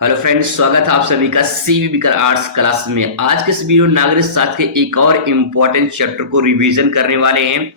Hello friends, स्वागत है आप सभी का सीवीबी कर आर्ट्स क्लास में। आज के इस वीडियो नागरिक शास्त्र के एक और इम्पोर्टेंट चैप्टर को रिवीजन करने वाले हैं।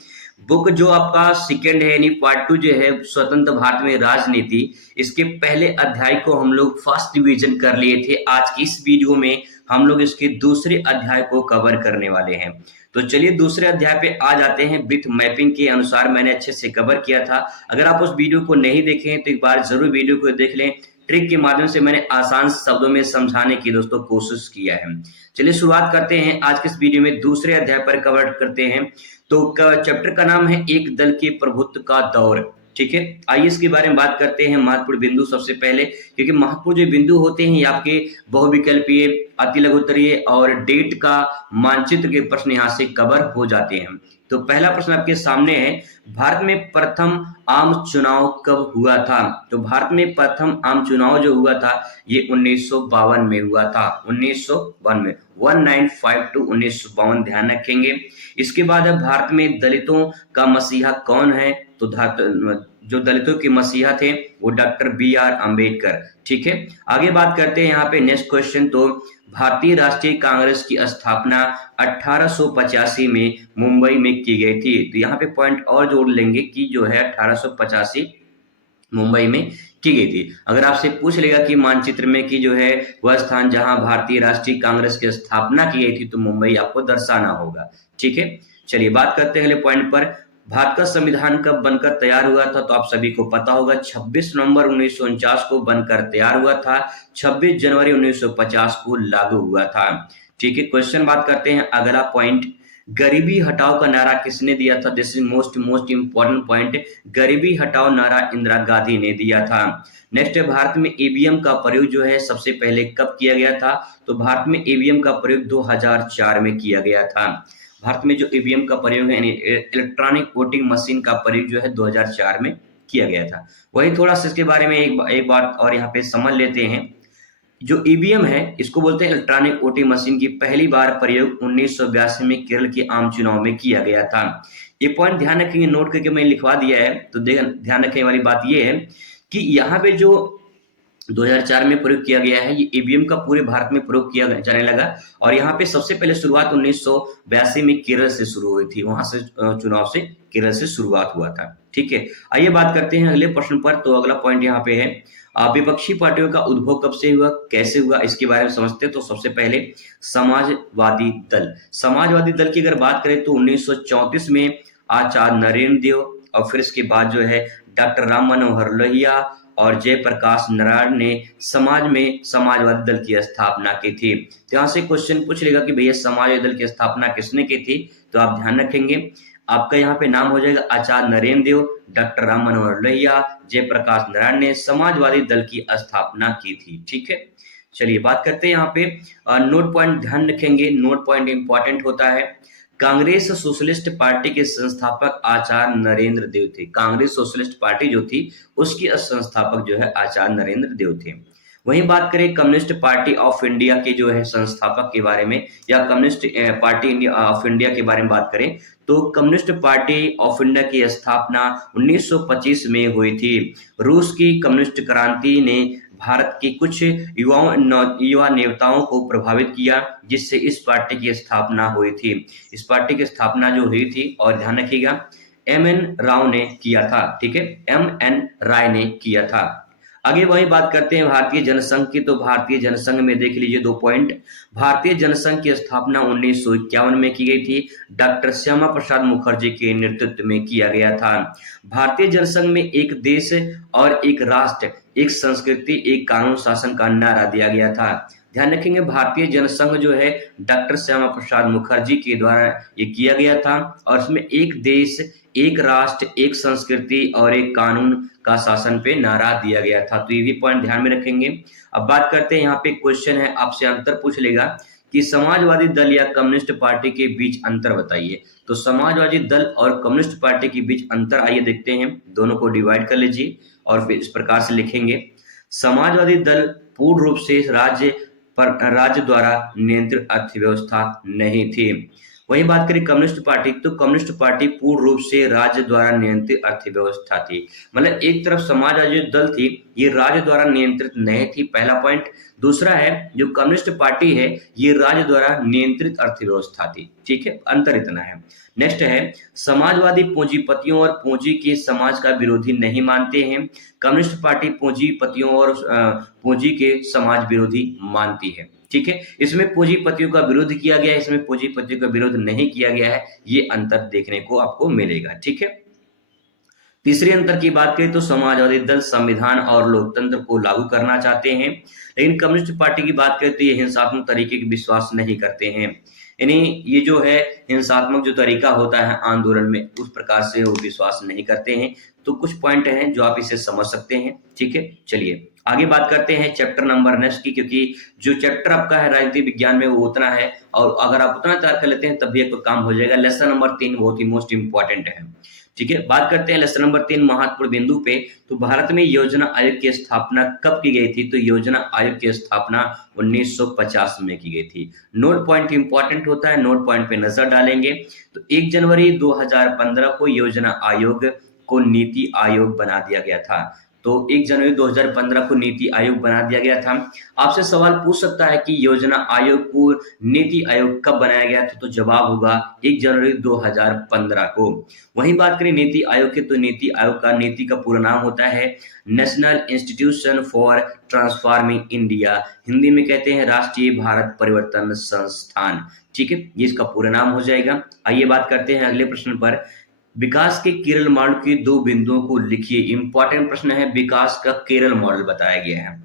बुक जो आपका सेकेंड है यानी पार्ट टू जो है स्वतंत्र भारत में राजनीति, इसके पहले अध्याय को हम लोग फर्स्ट रिवीजन कर लिए थे। आज की इस वीडियो में हम लोग इसके दूसरे अध्याय को कवर करने वाले हैं। तो चलिए दूसरे अध्याय पे आ जाते हैं। विथ मैपिंग के अनुसार मैंने अच्छे से कवर किया था। अगर आप उस वीडियो को नहीं देखे हैं तो एक बार जरूर वीडियो को देख लें। ट्रिक के माध्यम से मैंने आसान शब्दों में समझाने की दोस्तों कोशिश किया है। चलिए शुरुआत करते हैं। आज के इस वीडियो में दूसरे अध्याय पर कवर करते हैं। तो चैप्टर का नाम है एक दल के प्रभुत्व का दौर। ठीक है, आइए इसके बारे में बात करते हैं। महत्वपूर्ण बिंदु सबसे पहले, क्योंकि महत्वपूर्ण जो बिंदु होते हैं ये आपके बहुविकल्पीय, अति लघुत्तरीय और डेट का मानचित्र के प्रश्न यहाँ से कवर हो जाते हैं। तो पहला प्रश्न आपके सामने है, भारत में प्रथम आम चुनाव कब हुआ था? तो भारत में प्रथम आम चुनाव जो हुआ था ये 1952 में हुआ था। 1952 में 1952 1952 ध्यान रखेंगे। इसके बाद अब भारत में दलितों का मसीहा कौन है? तो जो दलितों के मसीहा थे वो डॉक्टर बी.आर. अम्बेडकर। ठीक है, आगे बात करते हैं यहाँ पे नेक्स्ट क्वेश्चन। तो भारतीय राष्ट्रीय कांग्रेस की स्थापना 1885 में मुंबई में की गई थी। तो यहाँ पे पॉइंट और जोड़ लेंगे कि जो है 1885 मुंबई में की गई थी। अगर आपसे पूछ लेगा कि मानचित्र में कि जो है वह स्थान जहां भारतीय राष्ट्रीय कांग्रेस की स्थापना की गई थी तो मुंबई आपको दर्शाना होगा। ठीक है, चलिए बात करते हैं अगले पॉइंट पर। भारत का संविधान कब बनकर तैयार हुआ था? तो आप सभी को पता होगा 26 नवंबर 1949 को बनकर तैयार हुआ था। 26 जनवरी 1950 को लागू हुआ था। ठीक है, क्वेश्चन बात करते हैं अगला पॉइंट। गरीबी हटाओ का नारा किसने दिया था? This is most important point. गरीबी हटाओ नारा इंदिरा गांधी ने दिया था। नेक्स्ट है, भारत में ईवीएम का प्रयोग जो है सबसे पहले कब किया गया था? तो भारत में ईवीएम का प्रयोग 2004 में किया गया था। भारत में जो ईवीएम का प्रयोग है यानी इलेक्ट्रॉनिक वोटिंग मशीन का प्रयोग जो है 2004 में किया गया था। वही थोड़ा सा इसके बारे में एक बात और यहाँ पे समझ लेते हैं। जो ईवीएम है इसको बोलते हैं इलेक्ट्रॉनिक वोटिंग मशीन की पहली बार प्रयोग 1982 में केरल के आम चुनाव में किया गया था। ये पॉइंट ध्यान रखेंगे, नोट करके मैंने लिखवा दिया है। तो ध्यान रखने वाली बात ये है कि यहाँ पे जो 2004 में प्रयोग किया गया है ये ईवीएम का पूरे भारत में प्रयोग किया जाने लगा। और यहाँ पे सबसे पहले शुरुआत 1982 में केरल से शुरू हुई थी। वहां से चुनाव से केरल से शुरुआत हुआ था। ठीक है, आइए बात करते हैं अगले प्रश्न पर। तो अगला पॉइंट यहाँ पे है, विपक्षी पार्टियों का उद्भव कब से हुआ, कैसे हुआ, इसके बारे में समझते हैं। तो सबसे पहले समाजवादी दल। समाजवादी दल की अगर बात करें तो 1934 में आचार्य नरेंद्र देव और फिर इसके बाद जो है डॉक्टर राम मनोहर लोहिया और जयप्रकाश नारायण ने समाजवादी दल की स्थापना की थी। तो यहाँ से क्वेश्चन पूछ लेगा कि भैया समाजवादी दल की स्थापना किसने की थी? तो आप ध्यान रखेंगे आपका यहाँ पे नाम हो जाएगा आचार्य नरेंद्र देव, डॉक्टर राम मनोहर लोहिया, जयप्रकाश नारायण ने समाजवादी दल की स्थापना की थी। ठीक है, चलिए बात करते हैं यहाँ पे नोट पॉइंट ध्यान रखेंगे। नोट पॉइंट इंपॉर्टेंट होता है। कांग्रेस सोशलिस्ट पार्टी के संस्थापक आचार्य नरेंद्र देव थे। कांग्रेस सोशलिस्ट पार्टी जो थी उसकी संस्थापक जो है आचार्य नरेंद्र देव थे। वहीं बात करें कम्युनिस्ट पार्टी ऑफ इंडिया के जो है संस्थापक के बारे में या कम्युनिस्ट पार्टी ऑफ इंडिया के बारे में बात करें तो कम्युनिस्ट पार्टी ऑफ इंडिया की स्थापना 1925 में हुई थी। रूस की कम्युनिस्ट क्रांति ने भारत के कुछ युवा नेताओं को प्रभावित किया जिससे इस पार्टी की स्थापना हुई थी। इस पार्टी की स्थापना जो हुई थी, और ध्यान रखिएगा, एम.एन. राव ने किया था। ठीक है, एम.एन. राय ने किया था। आगे वही बात करते हैं भारतीय जनसंघ की। तो भारतीय जनसंघ में देख लीजिए दो पॉइंट। भारतीय जनसंघ की स्थापना 1951 में की गई थी। डॉक्टर श्यामा प्रसाद मुखर्जी के नेतृत्व में किया गया था। भारतीय जनसंघ में एक देश और एक राष्ट्र, एक संस्कृति, एक कानून शासन का नारा दिया गया था। ध्यान रखेंगे भारतीय जनसंघ जो है डॉक्टर श्यामा प्रसाद मुखर्जी के द्वारा ये किया गया था और इसमें एक देश, एक राष्ट्र, एक संस्कृति और एक कानून का शासन पे नारा दिया गया था। तो ये भी पॉइंट ध्यान में रखेंगे। अब बात करते हैं, यहाँ पे क्वेश्चन है, आपसे अंतर पूछ लेगा कि समाजवादी दल या कम्युनिस्ट पार्टी के बीच अंतर बताइए। तो समाजवादी दल और कम्युनिस्ट पार्टी के बीच अंतर आइए देखते हैं। दोनों को डिवाइड कर लीजिए और फिर इस प्रकार से लिखेंगे। समाजवादी दल पूर्ण रूप से राज्य द्वारा नियंत्रित अर्थव्यवस्था नहीं थी। वहीं बात करें कम्युनिस्ट पार्टी, तो कम्युनिस्ट पार्टी पूर्ण रूप से राज्य द्वारा नियंत्रित अर्थव्यवस्था थी। मतलब एक तरफ समाजवादी जो दल थी, ये राज्य द्वारा नियंत्रित नहीं थी, पहला पॉइंट। दूसरा है जो कम्युनिस्ट पार्टी है, ये राज्य द्वारा नियंत्रित अर्थव्यवस्था थी। ठीक है, अंतर इतना है। नेक्स्ट है समाजवादी पूंजीपतियों और पूंजी के समाज का विरोधी नहीं मानते हैं। कम्युनिस्ट पार्टी पूंजीपतियों और पूंजी के समाज विरोधी मानती है। ठीक है, इसमें पूंजीपतियों का विरोध किया गया है, इसमें पूंजीपतियों का विरोध नहीं किया गया है, ये अंतर देखने को आपको मिलेगा। ठीक है, तीसरे अंतर की बात करें तो समाजवादी दल संविधान और लोकतंत्र को लागू करना चाहते हैं, लेकिन कम्युनिस्ट पार्टी की बात करें तो ये हिंसात्मक तरीके की विश्वास नहीं करते हैं। यानी ये जो है हिंसात्मक जो तरीका होता है आंदोलन में, उस प्रकार से वो विश्वास नहीं करते हैं। तो कुछ पॉइंट हैं जो आप इसे समझ सकते हैं। ठीक है, चलिए आगे बात करते हैं चैप्टर नंबर नेक्स्ट की, क्योंकि जो चैप्टर आपका है राजनीति विज्ञान में वो उतना है, और अगर आप उतना तैयार कर लेते हैं तब भी एक काम हो जाएगा। लेसन नंबर 3 बहुत ही मोस्ट इंपॉर्टेंट है। ठीक है, बात करते हैं लेसन नंबर 3 महत्वपूर्ण बिंदु पे। तो भारत में योजना आयोग की स्थापना कब की गई थी? तो योजना आयोग की स्थापना 1950 में की गई थी। नोट पॉइंट इंपॉर्टेंट होता है, नोट पॉइंट पे नजर डालेंगे। तो 1 जनवरी 2015 को योजना आयोग को नीति आयोग बना दिया गया था। तो 1 जनवरी 2015 को नीति आयोग बना दिया गया था। आपसे सवाल पूछ सकता है कि योजना आयोग को नीति आयोग कब बनाया गया था? तो जवाब होगा 1 जनवरी 2015 को। वहीं बात करें नीति आयोग की, तो नीति आयोग का नीति का पूरा नाम होता है national institution for transforming India, Hindi में कहते हैं राष्ट्रीय भारत परिवर्तन संस्थान। ठीक है, ये इसका पूरा नाम हो जाएगा। आइए बात करते हैं अगले प्रश्न पर। विकास के केरल मॉडल के 2 बिंदुओं को लिखिए। इंपॉर्टेंट प्रश्न है, विकास का केरल मॉडल बताया गया है।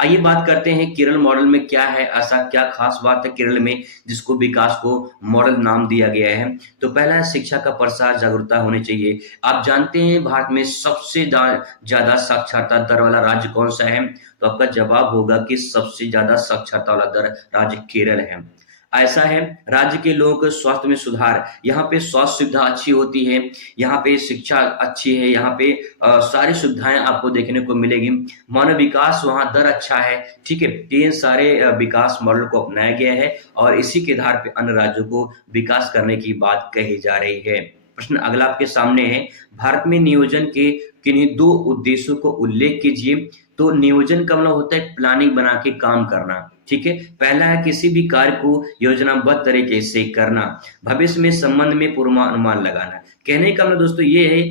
आइए बात करते हैं केरल मॉडल में क्या है, ऐसा क्या खास बात है केरल में जिसको विकास को मॉडल नाम दिया गया है? तो पहला है शिक्षा का प्रसार, जागरूकता होनी चाहिए। आप जानते हैं भारत में सबसे ज्यादा साक्षरता दर वाला राज्य कौन सा है? तो आपका जवाब होगा कि सबसे ज्यादा साक्षरता वाला दर राज्य केरल है। ऐसा है राज्य के लोगों के स्वास्थ्य में सुधार, यहाँ पे स्वास्थ्य सुविधा अच्छी होती है, यहाँ पे शिक्षा अच्छी है, यहाँ पे सारी सुविधाएं आपको देखने को मिलेगी। मानव विकास वहाँ दर अच्छा है। ठीक है, ये सारे विकास मॉडल को अपनाया गया है और इसी के आधार पे अन्य राज्यों को विकास करने की बात कही जा रही है। प्रश्न अगला आपके सामने है, भारत में नियोजन के किन्हीं 2 उद्देश्यों को उल्लेख कीजिए। तो नियोजन का मतलब होता है प्लानिंग बना के काम करना। ठीक है, पहला है किसी भी कार्य को योजनाबद्ध तरीके से करना, भविष्य में संबंध में पूर्वानुमान लगाना। कहने का मतलब दोस्तों ये है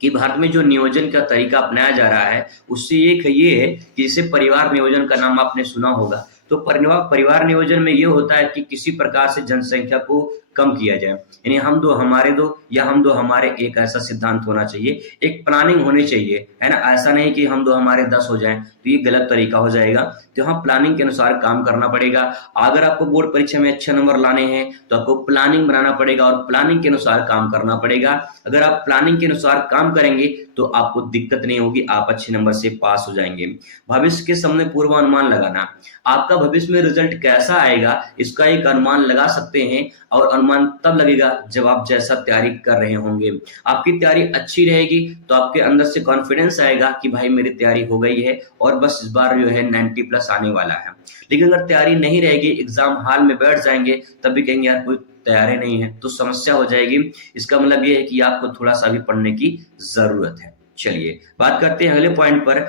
कि भारत में जो नियोजन का तरीका अपनाया जा रहा है उससे एक ये है कि जैसे परिवार नियोजन का नाम आपने सुना होगा। तो परिवार नियोजन में ये होता है कि किसी प्रकार से जनसंख्या को कम किया जाए, यानी हम दो हमारे दो या हम दो हमारे एक, ऐसा सिद्धांत होना चाहिए। एक प्लानिंग होनी चाहिए, है ना। ऐसा नहीं कि हम दो हमारे 10 हो जाएं, तो ये गलत तरीका हो जाएगा। तो हाँ, प्लानिंग के अनुसार काम करना पड़ेगा। अगर आपको बोर्ड परीक्षा में अच्छे नंबर लाने हैं तो आपको प्लानिंग बनाना पड़ेगा और प्लानिंग के अनुसार काम करना पड़ेगा। अगर आप प्लानिंग के अनुसार काम करेंगे तो आपको दिक्कत नहीं होगी, आप अच्छे नंबर से पास हो जाएंगे। भविष्य के सामने पूर्वानुमान लगाना, आपका भविष्य में रिजल्ट कैसा आएगा इसका एक अनुमान लगा सकते हैं, और अनुमान तब लगेगा जब आप जैसा तैयारी कर रहे होंगे। आपकी तैयारी अच्छी रहेगी तो आपके अंदर से कॉन्फिडेंस आएगा कि भाई मेरी तैयारी हो गई है और बस इस बार जो है 90 प्लस आने वाला है। लेकिन अगर तैयारी नहीं रहेगी, एग्जाम हॉल में बैठ जाएंगे तब भी कहेंगे यार कोई तैयारी नहीं है, तो समस्या हो जाएगी। इसका मतलब ये है कि आपको थोड़ा सा भी पढ़ने की जरूरत है। चलिए बात करते हैं अगले पॉइंट पर।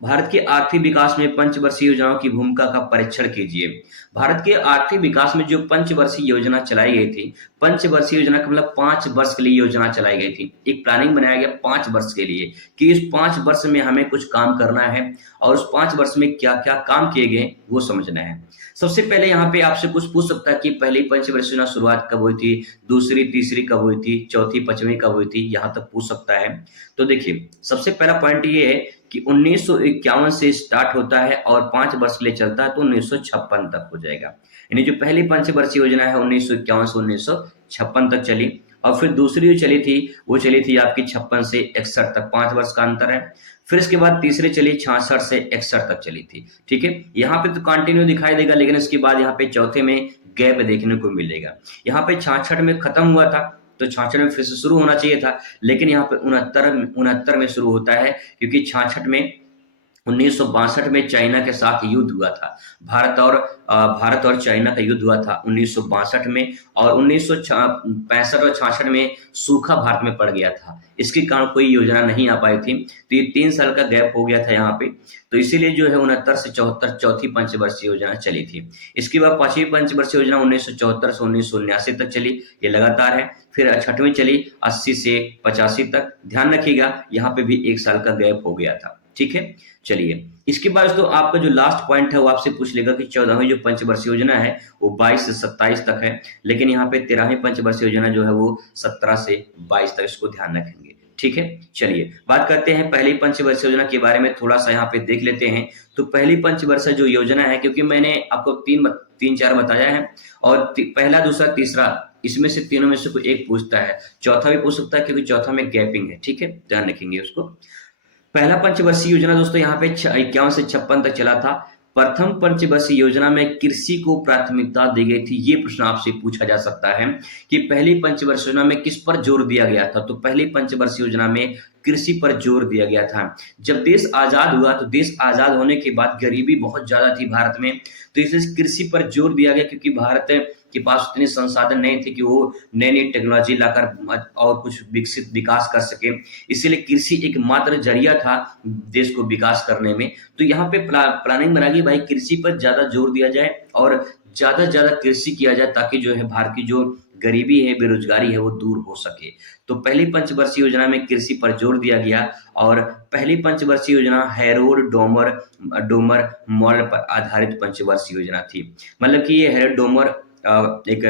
भारत के आर्थिक विकास में पंचवर्षीय योजनाओं की भूमिका का परीक्षण कीजिए। भारत के आर्थिक विकास में जो पंचवर्षीय योजना चलाई गई थी, पंचवर्षीय योजना का मतलब 5 वर्ष के लिए योजना चलाई गई थी। एक प्लानिंग बनाया गया 5 वर्ष के लिए कि इस 5 वर्ष में हमें कुछ काम करना है और उस 5 वर्ष में क्या क्या काम किए गए वो समझना है। सबसे पहले यहाँ पे आपसे कुछ पूछ सकता है कि पहली पंचवर्षीय योजना शुरुआत कब हुई थी, दूसरी तीसरी कब हुई थी, चौथी पांचवी कब हुई थी, यहाँ तक पूछ सकता है। तो देखिए सबसे पहला पॉइंट ये है कि 1951 से स्टार्ट होता है और 5 वर्ष के लिए चलता है, तो 1956 तक हो जाएगा। यानी जो पहली पंचवर्षीय योजना है 1951 से 1956 तक चली, और फिर दूसरी जो चली थी वो चली थी आपकी 56 से 61 तक, 5 वर्ष का अंतर है। फिर इसके बाद तीसरी चली 66 से 61 तक चली थी। ठीक है, यहाँ पे तो कंटिन्यू दिखाई देगा, लेकिन इसके बाद यहाँ पे चौथे में गैप देखने को मिलेगा। यहाँ पे 66 में खत्म हुआ था तो 66 में फिर से शुरू होना चाहिए था, लेकिन यहाँ पे 69 में शुरू होता है, क्योंकि 66 में 1962 में चाइना के साथ युद्ध हुआ था। भारत और चाइना का युद्ध हुआ था 1962 में, और 1965 और 66 में सूखा भारत में पड़ गया था। इसके कारण कोई योजना नहीं आ पाई थी, तो ये 3 साल का गैप हो गया था यहाँ पे। तो इसीलिए जो है 69 से 74 चौथी पंचवर्षीय योजना चली थी। इसके बाद 5वीं पंचवर्षीय योजना 1974 से 1979 तक चली, ये लगातार है। फिर 6वीं चली 80 से 85 तक। ध्यान रखिएगा यहाँ पे भी 1 साल का गैप हो गया था। ठीक है, चलिए इसके बाद तो आपका जो लास्ट पॉइंट है वो आपसे पूछ लेगा कि 14वीं जो पंचवर्षीय योजना है वो 22 से 27 तक है, लेकिन यहाँ पे 13वीं पंचवर्षीय योजना जो है वो 17 से 22 तक, इसको ध्यान रखेंगे। ठीक है, चलिए बात करते हैं पहली पंचवर्षीय योजना के बारे में, थोड़ा सा यहाँ पे देख लेते हैं। तो पहली पंचवर्षीय जो योजना है, क्योंकि मैंने आपको तीन चार बताया है, और पहला दूसरा तीसरा इसमें से तीनों में से कोई एक पूछता है, चौथा भी पूछ सकता है क्योंकि चौथा में गैपिंग है। ठीक है, ध्यान रखेंगे उसको। पहला पंचवर्षीय योजना दोस्तों यहाँ पे 51 से 56 तक चला था। प्रथम पंचवर्षीय योजना में कृषि को प्राथमिकता दी गई थी। ये प्रश्न आपसे पूछा जा सकता है कि पहली पंचवर्षीय योजना में किस पर जोर दिया गया था। तो पहली पंचवर्षीय योजना में कृषि पर जोर दिया गया था। जब देश आजाद हुआ तो देश आजाद होने के बाद गरीबी बहुत ज्यादा थी भारत में, तो इसलिए कृषि पर जोर दिया गया, क्योंकि भारत के पास उतने संसाधन नहीं थे कि वो नई नई टेक्नोलॉजी लाकर और कुछ विकसित विकास कर सके। इसीलिए कृषि एक मात्र जरिया था देश को विकास करने में। तो यहाँ पे प्लानिंग बना गई भाई कृषि पर ज्यादा जोर दिया जाए और ज्यादा से ज्यादा कृषि किया जाए, ताकि जो है भारत की जो गरीबी है, बेरोजगारी है, वो दूर हो सके। तो पहली पंचवर्षीय योजना में कृषि पर जोर दिया गया, और पहली पंचवर्षीय योजना हैरोल्ड डोमर मॉडल पर आधारित पंचवर्षीय योजना थी। मतलब कि ये हैरोल्ड डोमर एक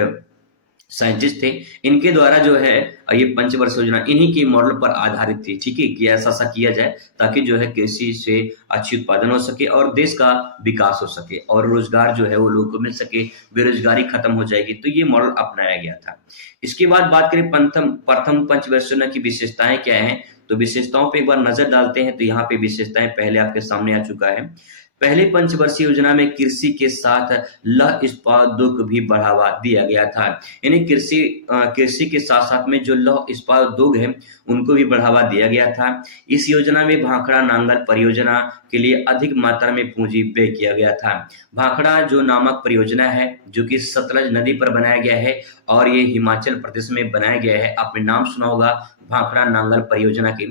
साइंटिस्ट थे, इनके द्वारा जो है ये पंचवर्षीय योजना इन्हीं के मॉडल पर आधारित थी। ठीक है, कि ऐसा सा किया जाए ताकि जो है कृषि से अच्छी उत्पादन हो सके और देश का विकास हो सके और रोजगार जो है वो लोगों को मिल सके, बेरोजगारी खत्म हो जाएगी। तो ये मॉडल अपनाया गया था। इसके बाद बात करें प्रथम पंचवर्षीय योजना की विशेषताएं क्या हैं, तो विशेषताओं पे एक बार नजर डालते हैं। तो यहाँ पे विशेषताएं पहले आपके सामने आ चुका है। पहले पंचवर्षीय योजना में कृषि के साथ लौह इस्पात उद्योग को भी बढ़ावा दिया गया था। यानी कृषि के साथ साथ में जो लौह इस्पात उद्योग है उनको भी बढ़ावा दिया गया था। इस योजना में भाखड़ा नांगल परियोजना के लिए अधिक मात्रा में पूंजी व्यय किया गया था। भाखड़ा जो नामक परियोजना है जो कि सतलज नदी पर बनाया गया है, और ये हिमाचल प्रदेश में बनाया गया है। आपने नाम सुना होगा भाखड़ा नांगल परियोजना की।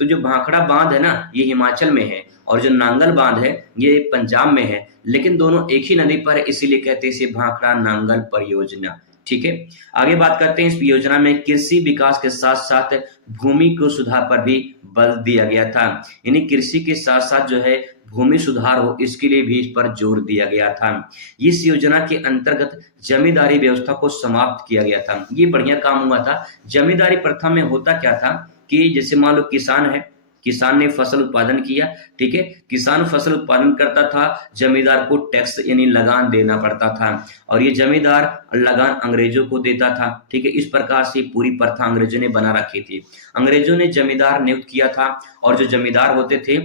तो जो भाखड़ा बांध है ना, ये हिमाचल में है, और जो नांगल बांध है ये पंजाब में है, लेकिन दोनों एक ही नदी पर है, इसीलिए कहते हैं इसे भाखड़ा नांगल परियोजना। ठीक है, आगे बात करते हैं। इस योजना में कृषि विकास के साथ साथ भूमि को सुधार पर भी बल दिया गया था। यानी कृषि के साथ साथ जो है भूमि सुधार हो, इसके लिए भी इस पर जोर दिया गया था। इस योजना के अंतर्गत जमींदारी व्यवस्था को समाप्त किया गया था। ये बढ़िया काम हुआ था। जमींदारी प्रथा में होता क्या था कि जैसे मान लो किसान है, किसान ने फसल उत्पादन किया, ठीक है, किसान फसल उत्पादन करता था, जमींदार को टैक्स यानी लगान देना पड़ता था, और ये जमींदार लगान अंग्रेजों को देता था। ठीक है, इस प्रकार से पूरी प्रथा अंग्रेजों ने बना रखी थी। अंग्रेजों ने जमींदार नियुक्त किया था, और जो जमींदार होते थे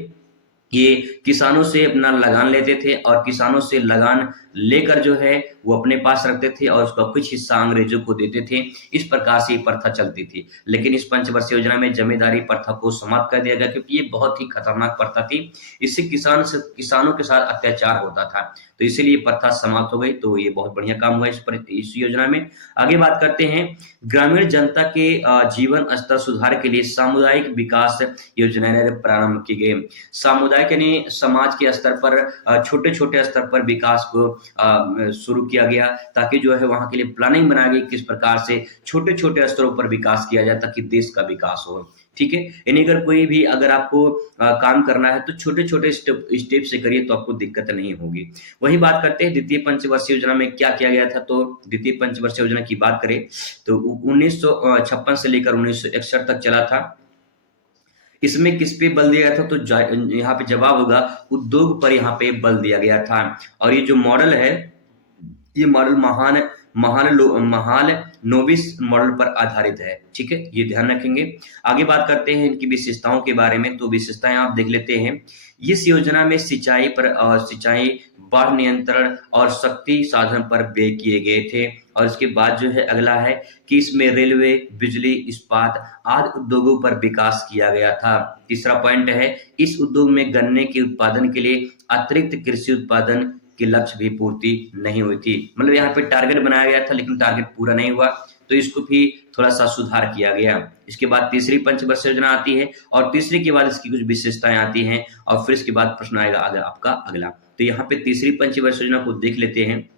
ये किसानों से अपना लगान लेते थे, और किसानों से लगान लेकर जो है वो अपने पास रखते थे, और उसका कुछ हिस्सा अंग्रेजों को देते थे। इस प्रकार से ये प्रथा चलती थी। लेकिन इस पंचवर्षीय योजना में जमींदारी प्रथा को समाप्त कर दिया गया, क्योंकि ये बहुत ही खतरनाक प्रथा थी। इससे किसानों के साथ अत्याचार होता था, तो इसीलिए प्रथा समाप्त हो गई। तो ये बहुत बढ़िया काम हुआ इस योजना में। आगे बात करते हैं। ग्रामीण जनता के जीवन स्तर सुधार के लिए सामुदायिक विकास योजनाएं प्रारंभ की गई। सामुदायिक यानी समाज के स्तर पर छोटे छोटे स्तर पर विकास को शुरू किया गया, ताकि जो है वहां के लिए प्लानिंग बनाई गई किस प्रकार से छोटे छोटे स्तरों पर विकास किया जाए ताकि देश का विकास हो। ठीक है, यानी अगर कोई भी अगर आपको काम करना है तो छोटे छोटे स्टेप से करिए, तो आपको दिक्कत नहीं होगी। वही बात करते हैं द्वितीय पंचवर्षीय योजना में क्या किया गया था। तो द्वितीय पंचवर्षीय योजना की बात करें तो 1956 से लेकर 1961 तक चला था। इसमें किस पे बल दिया गया था, तो यहाँ पे जवाब होगा उद्योग पर यहाँ पे बल दिया गया था। और ये जो मॉडल है, ये मॉडल महान महाल नोबिस मॉडल पर आधारित है। ठीक है, ये ध्यान रखेंगे। आगे बात करते हैं इनकी विशेषताओं के बारे में, तो विशेषताएं आप देख लेते हैं। इस योजना में सिंचाई, बाढ़ नियंत्रण और शक्ति साधन पर व्यय किए गए थे। और इसके बाद जो है अगला है कि इसमें रेलवे, बिजली, इस्पात आदि उद्योगों पर विकास किया गया था। तीसरा पॉइंट है, इस उद्योग में गन्ने के उत्पादन के लिए अतिरिक्त कृषि उत्पादन के लक्ष्य भी पूर्ति नहीं हुई थी। मतलब यहाँ पे टारगेट बनाया गया था लेकिन टारगेट पूरा नहीं हुआ, तो इसको भी थोड़ा सा सुधार किया गया। इसके बाद तीसरी पंचवर्षीय योजना आती है और तीसरे के बाद इसकी कुछ विशेषताएं आती हैं और फिर इसके बाद प्रश्न आएगा आपका अगला। तो यहाँ पे तीसरी पंचवर्षीय योजना को देख लेते हैं।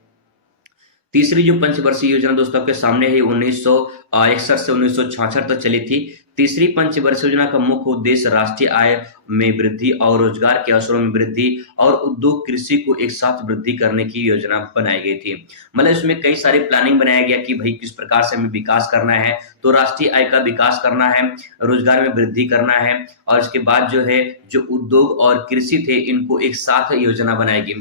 तीसरी जो पंचवर्षीय योजना दोस्तों आपके सामने है 1961 से 1966 तक चली थी। तीसरी पंचवर्षीय योजना का मुख्य उद्देश्य राष्ट्रीय आय में वृद्धि और रोजगार के अवसरों में वृद्धि और उद्योग कृषि को एक साथ वृद्धि करने की योजना बनाई गई थी। मतलब इसमें कई सारी प्लानिंग बनाया गया कि भाई किस प्रकार से हमें विकास करना है, तो राष्ट्रीय आय का विकास करना है, रोजगार में वृद्धि करना है और इसके बाद जो है जो उद्योग और कृषि थे इनको एक साथ योजना बनाएगी।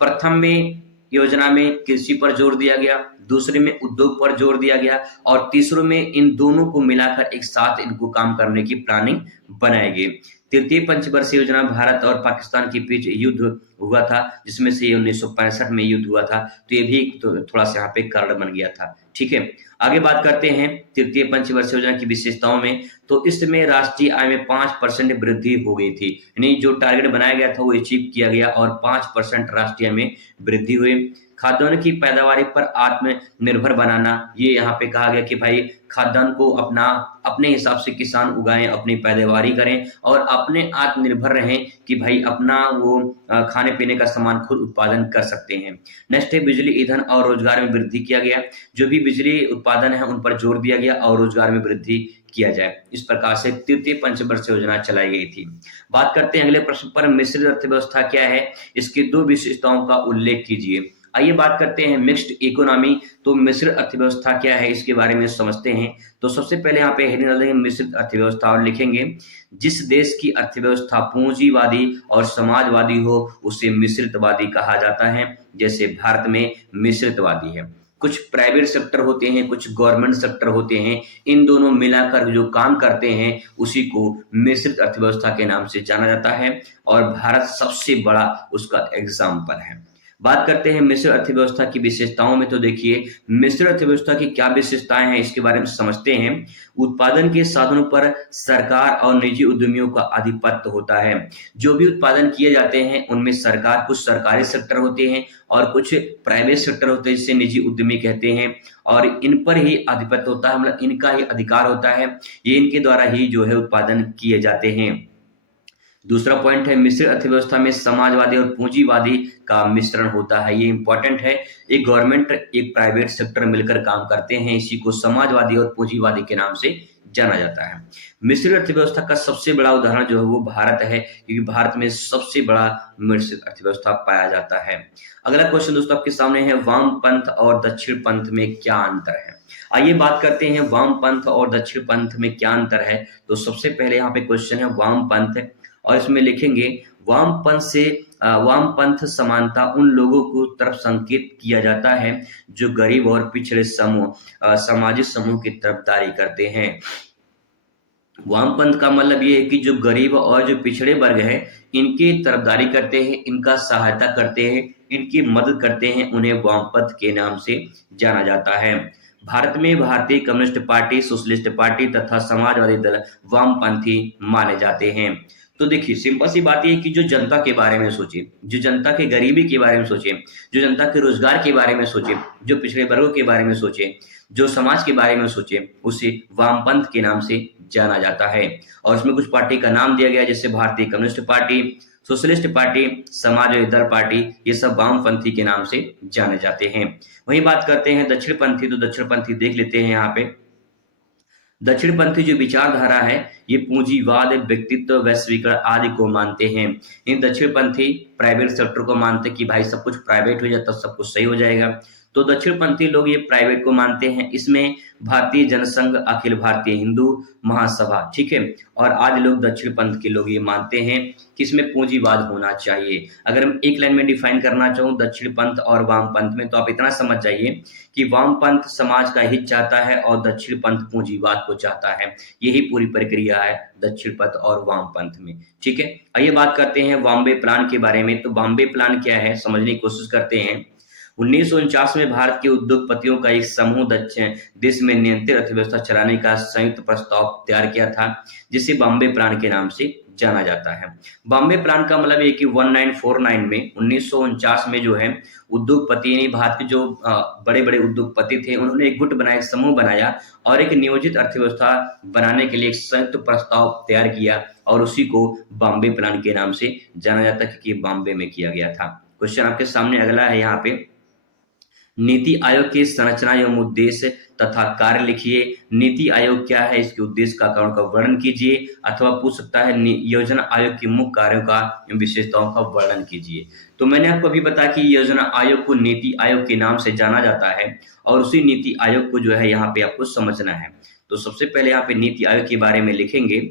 प्रथम में योजना में कृषि पर जोर दिया गया, दूसरे में उद्योग पर जोर दिया गया और तीसरे में इन दोनों को मिलाकर एक साथ इनको काम करने की प्लानिंग बनाई गई। तृतीय पंचवर्षीय योजना भारत और पाकिस्तान के बीच युद्ध हुआ था, जिसमें से 1965 में युद्ध हुआ था, तो ये भी तो थोड़ा सा यहाँ पे कारण बन गया था। ठीक है, आगे बात करते हैं तृतीय पंचवर्षीय योजना की विशेषताओं में। तो इसमें राष्ट्रीय आय में 5% वृद्धि हो गई थी, यानी जो टारगेट बनाया गया था वो अचीव किया गया और 5% राष्ट्रीय आय में वृद्धि हुई। खाद्यान्न की पैदावार पर आत्मनिर्भर बनाना, ये यहाँ पे कहा गया कि भाई खाद्यान्न को अपने हिसाब से किसान उगाएं, अपनी पैदावारी करें और अपने आत्मनिर्भर रहें कि भाई अपना वो खाने पीने का सामान खुद उत्पादन कर सकते हैं। नेक्स्ट है बिजली, ईंधन और रोजगार में वृद्धि किया गया। जो भी बिजली उत्पादन है उन पर जोर दिया गया और रोजगार में वृद्धि किया जाए। इस प्रकार से तृतीय पंचवर्षीय योजना चलाई गई थी। बात करते हैं अगले प्रश्न पर, मिश्रित अर्थव्यवस्था क्या है, इसकी 2 विशेषताओं का उल्लेख कीजिए। आइए बात करते हैं मिक्स्ड इकोनॉमी। तो मिश्रित अर्थव्यवस्था क्या है इसके बारे में समझते हैं। तो सबसे पहले यहाँ पे हेडिंग डाल देंगे मिश्रित अर्थव्यवस्था और लिखेंगे जिस देश की अर्थव्यवस्था पूंजीवादी और समाजवादी हो उसे मिश्रितवादी कहा जाता है। जैसे भारत में मिश्रितवादी है, कुछ प्राइवेट सेक्टर होते हैं, कुछ गवर्नमेंट सेक्टर होते हैं, इन दोनों मिलाकर जो काम करते हैं उसी को मिश्रित अर्थव्यवस्था के नाम से जाना जाता है और भारत सबसे बड़ा उसका एग्जाम्पल है। बात करते हैं मिश्र अर्थव्यवस्था की विशेषताओं में। तो देखिए मिश्र अर्थव्यवस्था की क्या विशेषताएं हैं इसके बारे में समझते हैं। उत्पादन के साधनों पर सरकार और निजी उद्यमियों का आधिपत्य होता है। जो भी उत्पादन किए जाते हैं उनमें सरकार, कुछ सरकारी सेक्टर होते हैं और कुछ प्राइवेट सेक्टर होते हैं जिसे निजी उद्यमी कहते हैं और इन पर ही आधिपत्य होता है, मतलब इनका ही अधिकार होता है, ये इनके द्वारा ही जो है उत्पादन किए जाते हैं। दूसरा पॉइंट है मिश्रित अर्थव्यवस्था में समाजवादी और पूंजीवादी का मिश्रण होता है। ये इंपॉर्टेंट है, एक गवर्नमेंट एक प्राइवेट सेक्टर मिलकर काम करते हैं, इसी को समाजवादी और पूंजीवादी के नाम से जाना जाता है। मिश्रित अर्थव्यवस्था का सबसे बड़ा उदाहरण जो है वो भारत है, क्योंकि भारत में सबसे बड़ा मिश्रित अर्थव्यवस्था पाया जाता है। अगला क्वेश्चन दोस्तों आपके सामने है वामपंथ और दक्षिण पंथ में क्या अंतर है। आइए बात करते हैं वामपंथ और दक्षिण पंथ में क्या अंतर है। तो सबसे पहले यहाँ पे क्वेश्चन है वामपंथ और इसमें लिखेंगे वामपंथ समानता उन लोगों को तरफ संकेत किया जाता है जो गरीब और पिछड़े सामाजिक समूह की तरफदारी करते हैं। वामपंथ का मतलब ये है कि जो गरीब और जो पिछड़े वर्ग है इनकी तरफदारी करते हैं, इनका सहायता करते हैं, इनकी मदद करते हैं, उन्हें वामपंथ के नाम से जाना जाता है। भारत में भारतीय कम्युनिस्ट पार्टी, सोशलिस्ट पार्टी तथा समाजवादी दल वामपंथी माने जाते हैं। तो देखिए सिंपल सी बात यह है कि जो जनता के बारे में सोचे, जो जनता के गरीबी के बारे में सोचे, जो जनता के रोजगार के बारे में सोचे, जो पिछड़े वर्गों के बारे में सोचे, जो समाज के बारे में सोचे, उसे वामपंथ के नाम से जाना जाता है। और इसमें कुछ पार्टी का नाम दिया गया जैसे भारतीय communist party, socialist party, Samajwadi दल पार्टी, ये सब वामपंथी के नाम से जाने जाते हैं। वहीं बात करते हैं दक्षिणपंथी। तो दक्षिणपंथी देख लेते हैं यहाँ पे। दक्षिणपंथी जो विचारधारा है ये पूंजीवाद, व्यक्तित्व, वैश्वीकरण आदि को मानते हैं। इन दक्षिणपंथी प्राइवेट सेक्टर को मानते कि भाई सब कुछ प्राइवेट हो जाए तब सब कुछ सही हो जाएगा। तो दक्षिणपंथी लोग ये प्राइवेट को मानते हैं। इसमें भारतीय जनसंघ, अखिल भारतीय हिंदू महासभा, ठीक है, और आज लोग दक्षिण पंथ के लोग ये मानते हैं कि इसमें पूंजीवाद होना चाहिए। अगर हम एक लाइन में डिफाइन करना चाहूँ दक्षिण पंथ और वाम पंथ में, तो आप इतना समझ जाइए कि वाम पंथ समाज का हित चाहता है और दक्षिण पंथ पूंजीवाद को चाहता है। यही पूरी प्रक्रिया है दक्षिण पंथ और वाम पंथ में, ठीक है। आइए बात करते हैं बॉम्बे प्लान के बारे में। तो बॉम्बे प्लान क्या है समझने की कोशिश करते हैं। 1949 में भारत के उद्योगपतियों का एक समूह दक्षिण देश में नियंत्रित अर्थव्यवस्था चलाने का संयुक्त प्रस्ताव तैयार किया था, जिसे बॉम्बे प्लान के नाम से जाना जाता है। बॉम्बे प्लान का मतलब ये कि 1949 में 1949 में जो है उद्योगपति यानी भारत के जो बड़े बड़े उद्योगपति थे, उन्होंने एक गुट बनाया, एक समूह बनाया और एक नियोजित अर्थव्यवस्था बनाने के लिए एक संयुक्त प्रस्ताव तैयार किया और उसी को बॉम्बे प्लान के नाम से जाना जाता है, क्योंकि बॉम्बे में किया गया था। क्वेश्चन आपके सामने अगला है यहाँ पे, नीति आयोग की संरचना एवं उद्देश्य तथा कार्य लिखिए। नीति आयोग क्या है, इसके उद्देश्य का कारण का वर्णन कीजिए, अथवा पूछ सकता है योजना आयोग के मुख्य कार्यों का एवं विशेषताओं का वर्णन कीजिए। तो मैंने आपको अभी बताया कि योजना आयोग को नीति आयोग के नाम से जाना जाता है और उसी नीति आयोग को जो है यहाँ पे आपको समझना है। तो सबसे पहले यहाँ पे नीति आयोग के बारे में लिखेंगे।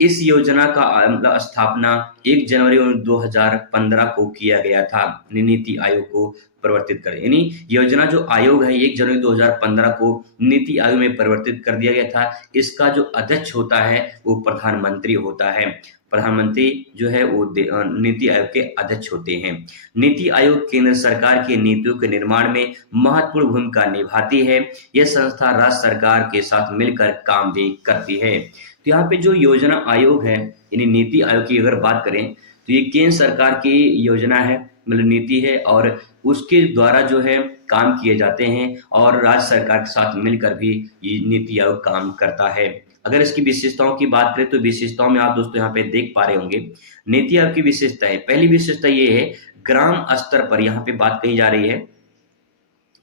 इस योजना का स्थापना 1 जनवरी 2015 को किया गया था। नीति आयोग को परिवर्तित करें, यानी योजना जो आयोग है 1 जनवरी 2015 को नीति आयोग में परिवर्तित कर दिया गया था। इसका जो अध्यक्ष होता है वो प्रधानमंत्री होता है। प्रधानमंत्री जो है वो नीति आयोग के अध्यक्ष होते हैं। नीति आयोग केंद्र सरकार की नीतियों के निर्माण में महत्वपूर्ण भूमिका निभाती है। यह संस्था राज्य सरकार के साथ मिलकर काम भी करती है। तो यहाँ पे जो योजना आयोग है यानी नीति आयोग की अगर बात करें तो ये केंद्र सरकार की योजना है, मतलब नीति है, और उसके द्वारा जो है काम किए जाते हैं और राज्य सरकार के साथ मिलकर भी ये नीति आयोग काम करता है। अगर इसकी विशेषताओं की बात करें तो विशेषताओं में आप दोस्तों यहाँ पे देख पा रहे होंगे नीति आयोग की विशेषता है। पहली विशेषता ये है ग्राम स्तर पर, यहाँ पे बात कही जा रही है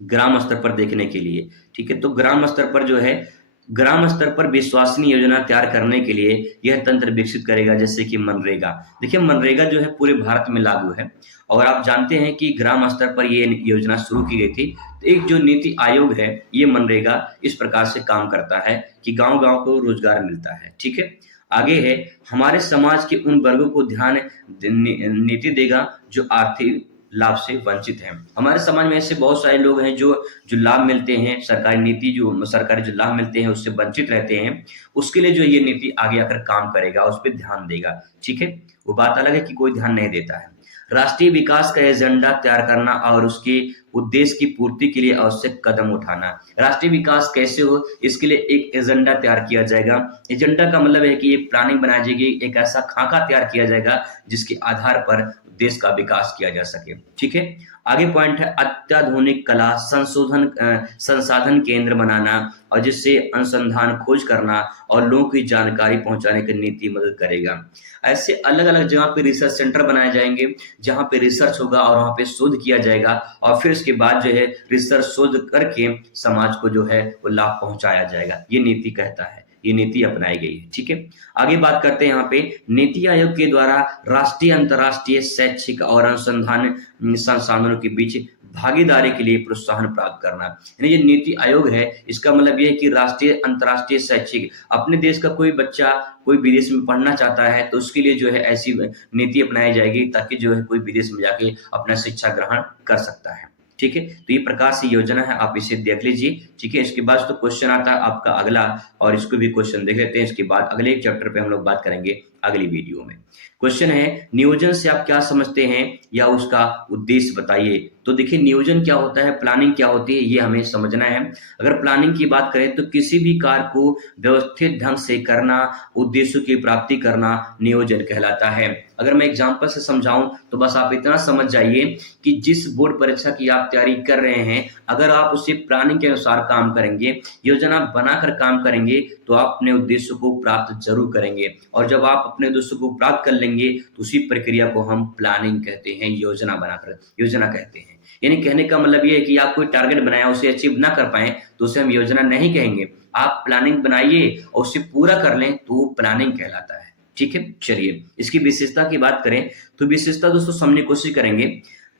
ग्राम स्तर पर देखने के लिए, ठीक है। तो ग्राम स्तर पर जो है ग्राम स्तर पर विश्वसनीय योजना तैयार करने के लिए यह तंत्र विकसित करेगा, जैसे कि मनरेगा। देखिए मनरेगा जो है पूरे भारत में लागू है और आप जानते हैं कि ग्राम स्तर पर ये योजना शुरू की गई थी। तो एक जो नीति आयोग है ये मनरेगा इस प्रकार से काम करता है कि गांव-गांव को रोजगार मिलता है, ठीक है। आगे है हमारे समाज के उन वर्गों को ध्यान नीति देगा जो आर्थिक लाभ से वंचित हैं। हमारे समाज में ऐसे बहुत सारे लोग हैं जो जो लाभ मिलते हैं, सरकारी नीति जो सरकारी जो लाभ मिलते हैं उससे वंचित रहते हैं। उसके लिए जो ये नीति आगे आकर काम करेगा, उस पर ध्यान देगा, ठीक है। वो बात अलग है कि कोई ध्यान नहीं देता है। राष्ट्रीय विकास का एजेंडा तैयार करना और उसके उद्देश्य की पूर्ति के लिए आवश्यक कदम उठाना। राष्ट्रीय विकास कैसे हो इसके लिए एक एजेंडा तैयार किया जाएगा। एजेंडा का मतलब है कि ये प्लानिंग बनाई जाएगी, एक ऐसा खाका तैयार किया जाएगा जिसके आधार पर देश का विकास किया जा सके, ठीक है। आगे पॉइंट है अत्याधुनिक कला संसाधन केंद्र बनाना और जिससे अनुसंधान खोज करना और लोगों की जानकारी पहुंचाने की नीति मदद करेगा। ऐसे अलग अलग जगह पे रिसर्च सेंटर बनाए जाएंगे जहां पे रिसर्च होगा और वहां पे शोध किया जाएगा और फिर उसके बाद जो है रिसर्च शोध करके समाज को जो है वो लाभ पहुंचाया जाएगा। ये नीति कहता है, ये नीति अपनाई गई है, ठीक है। आगे बात करते हैं यहाँ पे नीति आयोग के द्वारा राष्ट्रीय अंतर्राष्ट्रीय शैक्षिक और अनुसंधान संसाधनों के बीच भागीदारी के लिए प्रोत्साहन प्राप्त करना। यानी ये नीति आयोग है इसका मतलब ये है कि राष्ट्रीय अंतर्राष्ट्रीय शैक्षिक, अपने देश का कोई बच्चा कोई विदेश में पढ़ना चाहता है तो उसके लिए जो है ऐसी नीति अपनाई जाएगी ताकि जो है कोई विदेश में जाके अपना शिक्षा ग्रहण कर सकता है, ठीक है। तो ये प्रकार से योजना है, आप इसे देख लीजिए, ठीक है। इसके बाद तो क्वेश्चन आता है आपका अगला और इसको भी क्वेश्चन देख लेते हैं। इसके बाद अगले एक चैप्टर पे हम लोग बात करेंगे अगली वीडियो में। क्वेश्चन है नियोजन से आप क्या समझते हैं या उसका उद्देश्य बताइए। तो देखिए नियोजन क्या होता है, प्लानिंग क्या होती है, ये हमें समझना है। अगर प्लानिंग की बात करें तो किसी भी कार्य को व्यवस्थित ढंग से करना, उद्देश्यों की प्राप्ति करना नियोजन कहलाता है। अगर मैं एग्जाम्पल से समझाऊं तो बस आप इतना समझ जाइए कि जिस बोर्ड परीक्षा की आप तैयारी कर रहे हैं, अगर आप उसे प्लानिंग के अनुसार काम करेंगे, योजना बनाकर काम करेंगे तो आप अपने उद्देश्य को प्राप्त जरूर करेंगे। और जब आप अपने उद्देश्य को प्राप्त कर लेंगे तो उसी प्रक्रिया को हम प्लानिंग कहते हैं, योजना बनाकर योजना कहते हैं। यानी कहने का मतलब ये है कि आप कोई टारगेट बनाया उसे अचीव ना कर पाए तो उसे हम योजना नहीं कहेंगे। आप प्लानिंग बनाइए और उसे पूरा कर लें तो वो प्लानिंग कहलाता है, ठीक है। चलिए इसकी विशेषता की बात करें तो विशेषता दोस्तों समझने की कोशिश करेंगे।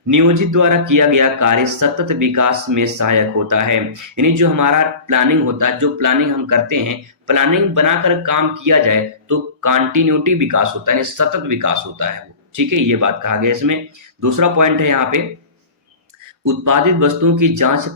नियोजित द्वारा किया गया कार्य सतत विकास में सहायक होता है। यानी जो हमारा प्लानिंग होता है, जो प्लानिंग हम करते हैं, प्लानिंग बनाकर काम किया जाए तो कंटिन्यूटी विकास होता है, यानी सतत विकास होता है वो। ठीक है, ये बात कहा गया इसमें। दूसरा पॉइंट है यहाँ पे, उत्पादित वस्तुओं की जांच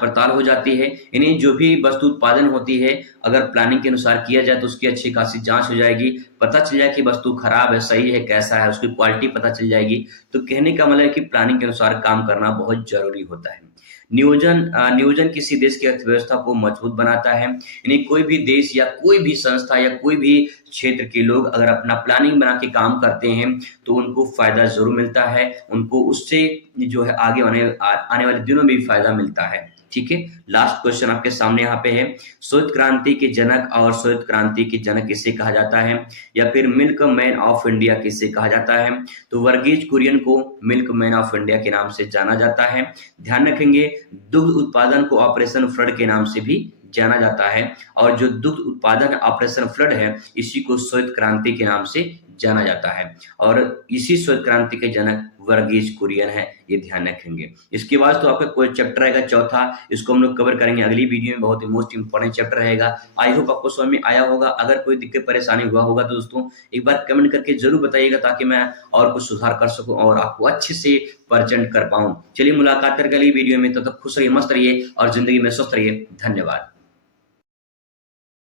पड़ताल हो जाती है। यानी जो भी वस्तु उत्पादन होती है, अगर प्लानिंग के अनुसार किया जाए तो उसकी अच्छी खासी जांच हो जाएगी, पता चल जाए कि वस्तु खराब है, सही है, कैसा है, उसकी क्वालिटी पता चल जाएगी। तो कहने का मतलब है कि प्लानिंग के अनुसार काम करना बहुत जरूरी होता है। नियोजन किसी देश की अर्थव्यवस्था को मजबूत बनाता है। यानी कोई भी देश या कोई भी संस्था या कोई भी क्षेत्र के लोग अगर अपना प्लानिंग बना के काम करते हैं तो उनको फायदा जरूर मिलता है, उनको उससे जो है आगे आने वाले दिनों में भी फायदा मिलता है। ठीक है, लास्ट क्वेश्चन आपके सामने यहाँ पे है, श्वेत क्रांति के जनक और श्वेत क्रांति के जनक किसे कहा जाता है, या फिर मिल्क मैन ऑफ इंडिया किसे कहा जाता है। तो वर्गीज कुरियन को मिल्क मैन ऑफ इंडिया के नाम से जाना जाता है। ध्यान रखेंगे, दुग्ध उत्पादन को ऑपरेशन फ्लड के नाम से भी जाना जाता है, और जो दुग्ध उत्पादन ऑपरेशन फ्लड है इसी को श्वेत क्रांति के नाम से जाना जाता है, और इसी श्वेत क्रांति के जनक वर्गीज कुरियन है, ये ध्यान रखेंगे। इसके बाद तो आपका कोई चैप्टर रहेगा चौथा, इसको हम लोग कवर करेंगे अगली वीडियो में, बहुत ही मोस्ट इंपॉर्टेंट चैप्टर रहेगा। आई होप आपको समझ में आया होगा। अगर कोई दिक्कत परेशानी हुआ होगा तो दोस्तों एक बार कमेंट करके जरूर बताइएगा, ताकि मैं और कुछ सुधार कर सकूं और आपको अच्छे से प्रेजेंट कर पाऊं। चलिए मुलाकात करके अगली वीडियो में, तब तक खुश रहिए, मस्त रहिए और जिंदगी में स्वस्थ रहिए। धन्यवाद।